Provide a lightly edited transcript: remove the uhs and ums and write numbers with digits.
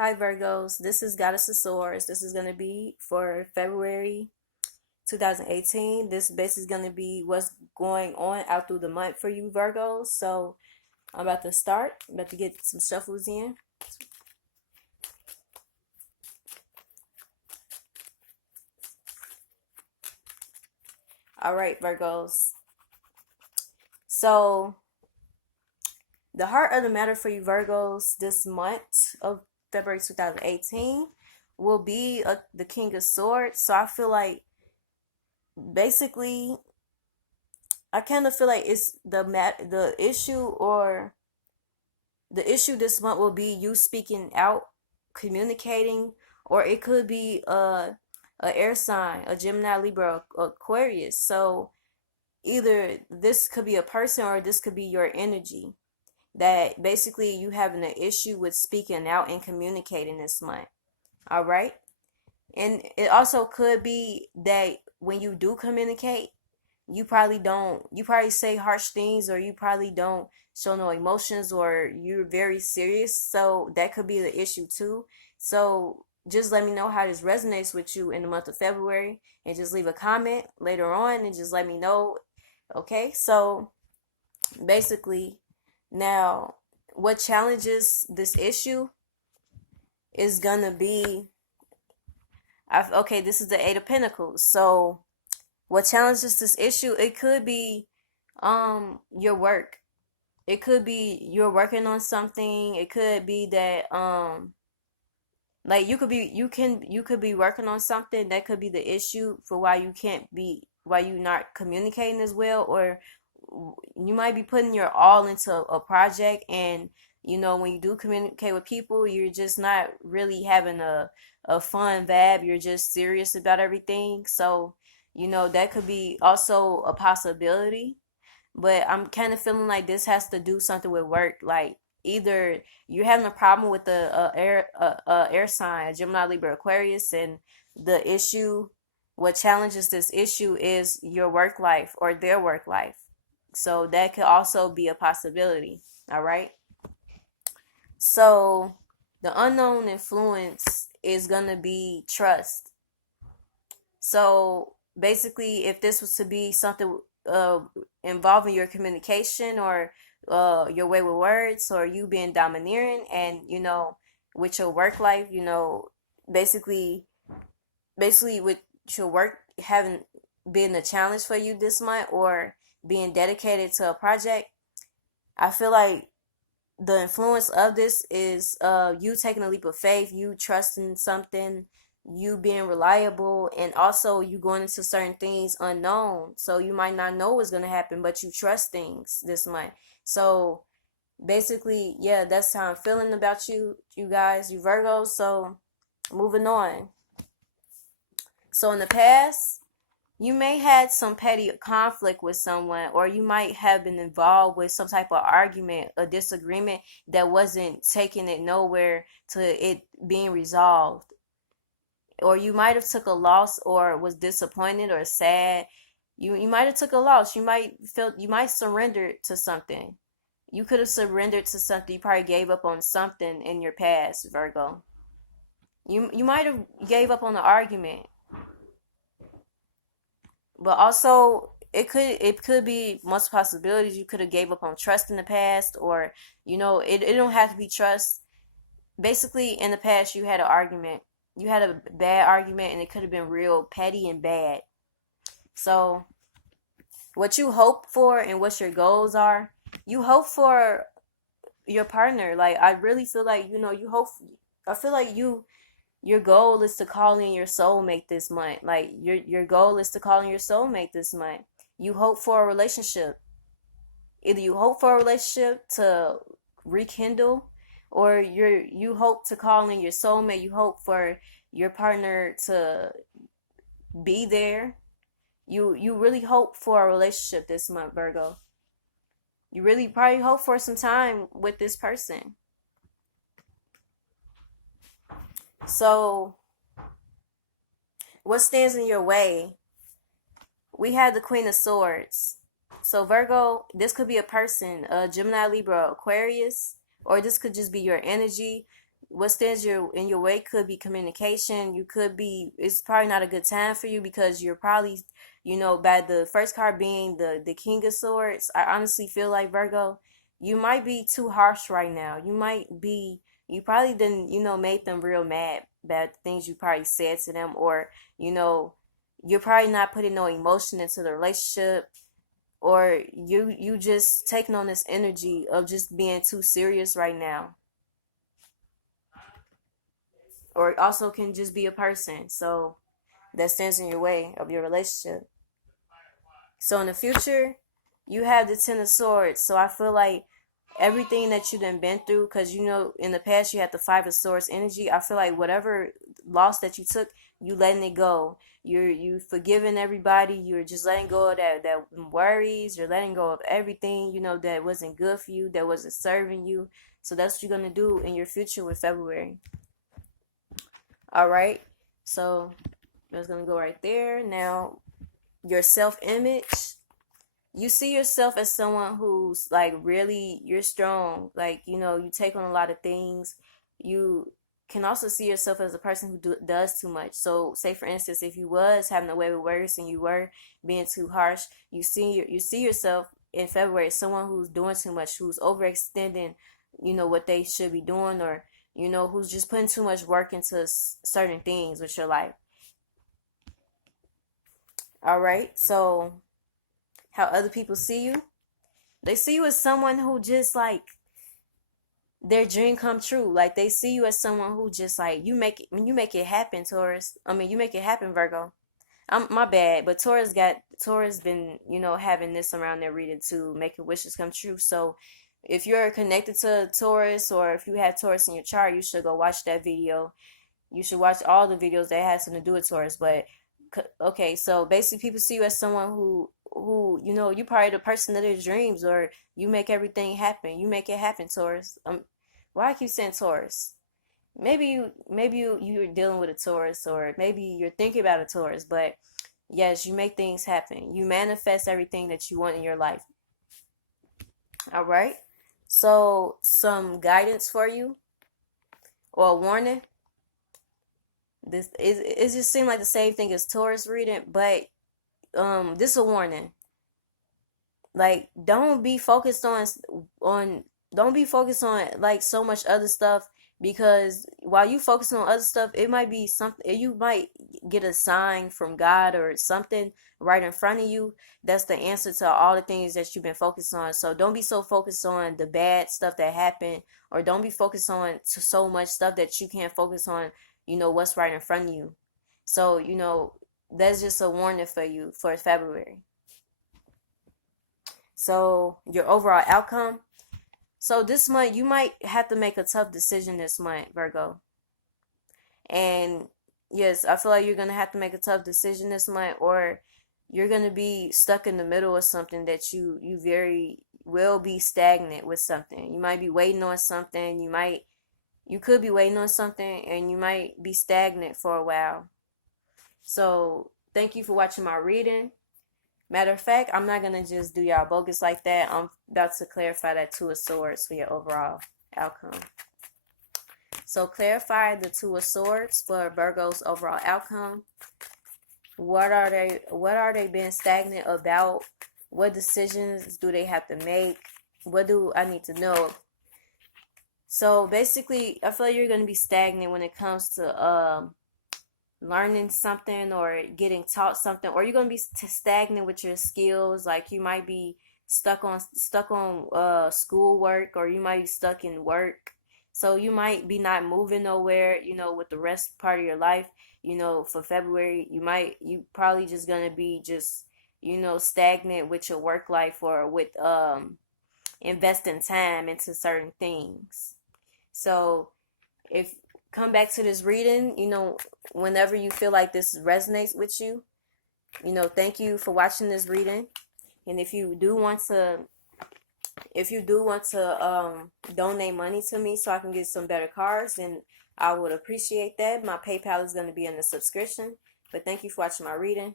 Hi Virgos, this is Goddess of Swords. This is going to be for February 2018. This basically is going to be what's going on out through the month for you Virgos. So I'm about to start. I'm about to get some shuffles in. All right, Virgos. So the heart of the matter for you Virgos this month of February 2018 will be the King of Swords. So I feel like basically I kind of feel like it's the issue, or the issue this month will be you speaking out, communicating, or it could be a air sign, a Gemini, Libra, Aquarius. So either this could be a person or this could be your energy that basically you having an issue with speaking out and communicating this month. All right. And it also could be that when you do communicate, you probably say harsh things, or you probably don't show no emotions, or you're very serious. So that could be the issue too. So just let me know how this resonates with you in the month of February, and just leave a comment later on and just let me know. Okay, so basically, now what challenges this issue is gonna be, okay, this is the Eight of Pentacles. So what challenges this issue? It could be your work. It could be you're working on something. It could be that like you could be working on something that could be the issue for why you not communicating as well, or you might be putting your all into a project, and when you do communicate with people, you're just not really having a fun vibe. You're just serious about everything. So that could be also a possibility. But I'm kind of feeling like this has to do something with work. Like either you're having a problem with the air sign, Gemini, Libra, Aquarius, and what challenges this issue is your work life or their work life. So that could also be a possibility. All right. So the unknown influence is gonna be trust. So basically, if this was to be something involving your communication, or your way with words, or you being domineering, and with your work life, basically with your work having been a challenge for you this month, or being dedicated to a project, I feel like the influence of this is you taking a leap of faith, you trusting something, you being reliable, and also you going into certain things unknown. So you might not know what's going to happen, but you trust things this month. So basically, yeah, that's how I'm feeling about you guys, you Virgos. So moving on. So in the past, you may had some petty conflict with someone, or you might have been involved with some type of argument, a disagreement that wasn't taking it nowhere to it being resolved. Or you might have took a loss, or was disappointed or sad. You might have took a loss. You might surrender to something. You could have surrendered to something. You probably gave up on something in your past, Virgo. You might have gave up on the argument. But also it could be multiple possibilities. You could have gave up on trust in the past, or it don't have to be trust. Basically, in the past, you had an argument. You had a bad argument, and it could have been real petty and bad. So what you hope for and what your goals are, you hope for your partner. Like, I really feel like I feel like your goal is to call in your soulmate this month. Like your goal is to call in your soulmate this month. You hope for a relationship. Either you hope for a relationship to rekindle, or you hope to call in your soulmate. You hope for your partner to be there. You really hope for a relationship this month, Virgo. You really probably hope for some time with this person. So what stands in your way? We have the Queen of Swords. So Virgo, this could be a person, Gemini, Libra, Aquarius, or this could just be your energy. what stands in your way could be communication. You could be, it's probably not a good time for you because you're probably, by the first card being the King of Swords, I honestly feel like, Virgo, you might be too harsh right now. You probably didn't, made them real mad about things you probably said to them, or, you know, you're probably not putting no emotion into the relationship, or you just taking on this energy of just being too serious right now, or it also can just be a person so that stands in your way of your relationship. So in the future, you have the Ten of Swords. So I feel like everything that you done been through, because in the past you had the Five of Swords energy. I feel like whatever loss that you took, you letting it go. You forgiving everybody. You're just letting go of that worries. You're letting go of everything that wasn't good for you, that wasn't serving you. So that's what you're gonna do in your future with February. All right. So that's gonna go right there. Now, your self-image. You see yourself as someone who's like really, you're strong. Like, you take on a lot of things. You can also see yourself as a person who does too much. So say for instance, if you was having a way with words and you were being too harsh, you see yourself in February as someone who's doing too much, who's overextending, what they should be doing, or who's just putting too much work into certain things with your life. All right. So how other people see you? They see you as someone who just like their dream come true. Like they see you as someone who just like you make it happen, Taurus. I mean, you make it happen, Virgo. My bad, but Taurus been having this around their reading too, making wishes come true. So if you're connected to Taurus, or if you have Taurus in your chart, you should go watch that video. You should watch all the videos that has something to do with Taurus. But okay, so basically people see you as someone who you probably the person of their dreams, or you make everything happen. You make it happen, Taurus. Why I keep saying Taurus? Maybe you're dealing with a Taurus, or maybe you're thinking about a Taurus, but yes, you make things happen. You manifest everything that you want in your life. All right. So some guidance for you, or a warning. It just seemed like the same thing as Taurus reading, but this is a warning. Like, don't be focused on don't be focused on like so much other stuff, because while you focus on other stuff, it might be something, you might get a sign from God or something right in front of you that's the answer to all the things that you've been focused on. So don't be so focused on the bad stuff that happened, or don't be focused on so much stuff that you can't focus on what's right in front of you. So that's just a warning for you for February. So your overall outcome. So this month you might have to make a tough decision this month, Virgo. And yes, I feel like you're gonna have to make a tough decision this month, or you're gonna be stuck in the middle of something that you very will be stagnant with something. You might be waiting on something. You could be waiting on something, and you might be stagnant for a while. So thank you for watching my reading. Matter of fact, I'm not gonna just do y'all bogus like that. I'm about to clarify that Two of Swords for your overall outcome. So clarify the Two of Swords for Virgo's overall outcome. What are they being stagnant about? What decisions do they have to make? What do I need to know? So basically, I feel like you're gonna be stagnant when it comes to learning something or getting taught something, or you're gonna be stagnant with your skills. Like you might be stuck on school work, or you might be stuck in work. So you might be not moving nowhere, with the rest part of your life. For February, you probably just gonna be just stagnant with your work life, or with investing time into certain things. So if come back to this reading, whenever you feel like this resonates with you, thank you for watching this reading. And if you do want to donate money to me so I can get some better cards, then I would appreciate that. My PayPal is going to be in the subscription. But thank you for watching my reading.